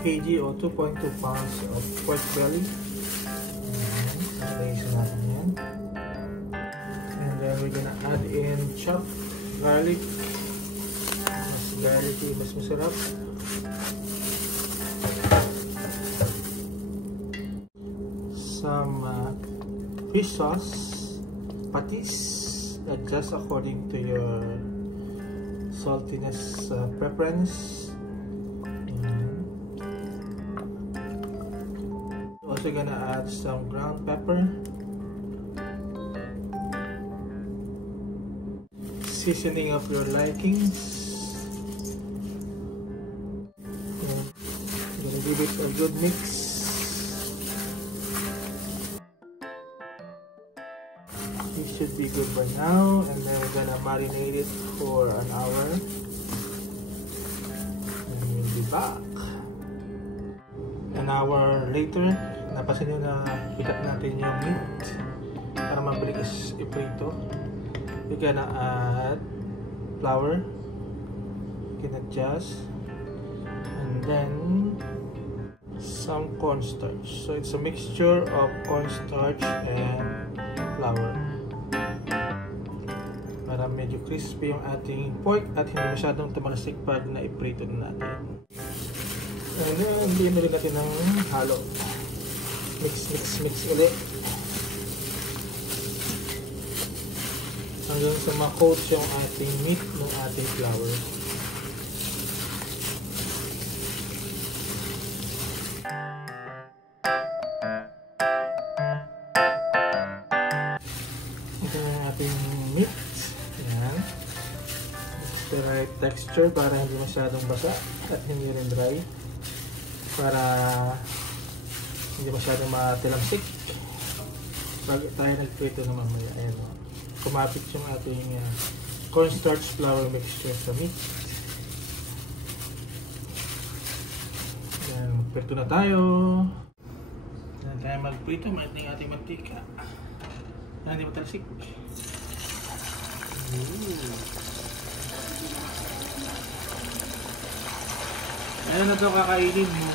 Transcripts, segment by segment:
kg o 2.2 pounds of pork belly. Ayan, natin yan. And then we're gonna add in chopped garlic. Mas garlicky, mas masarap. Some fish sauce, patis, adjust according to your saltiness preference. Also gonna add some ground pepper, seasoning of your likings. Gonna give it a good mix. It should be good by now, and then we're gonna marinate it for an hour, and we'll be back. An hour later, napansin nyo na pikat natin yung meat para mabilis iprito. We're gonna add flour, you can adjust, and then some cornstarch. So it's a mixture of cornstarch and flour para medyo crispy yung ating pork at hindi masyadong tumalasik pag na-iprito na natin. And then, hindi na rin natin ng halo. Mix ulit. Hanggang sa ma-coat yung ating meat ng ating flour. Ito na yung ating meat. Ayan. It's the right texture para hindi masyadong basa at hindi rin dry. Para hindi masyadong matilamsik bago tayo nagprito na mamaya. Ayan, kumapit yung ating cornstarch flour mixture sa meat. Ayan, prito na tayo. Ayan tayo magprito, mainit yung ating mantika. Ayan, hindi matalasik. Ayan na ito kakainin mo.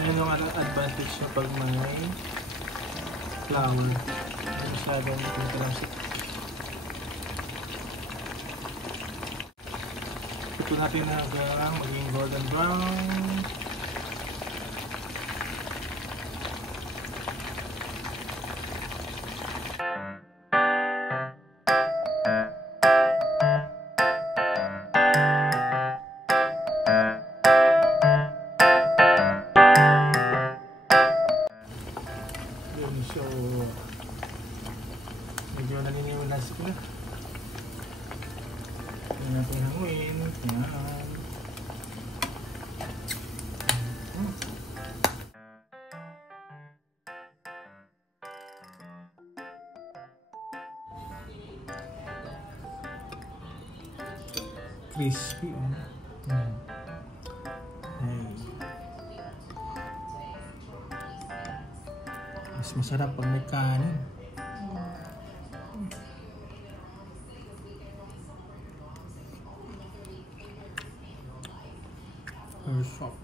Ayan yung advantage na pag may flour. Masyadong pinatalamsik. Ito natin na hanggang maging golden brown. So, medyo naniniwalas ko na. Ayan natin hanguin. Ayan. Crispy. Mas masarap pag may kanin. Very soft.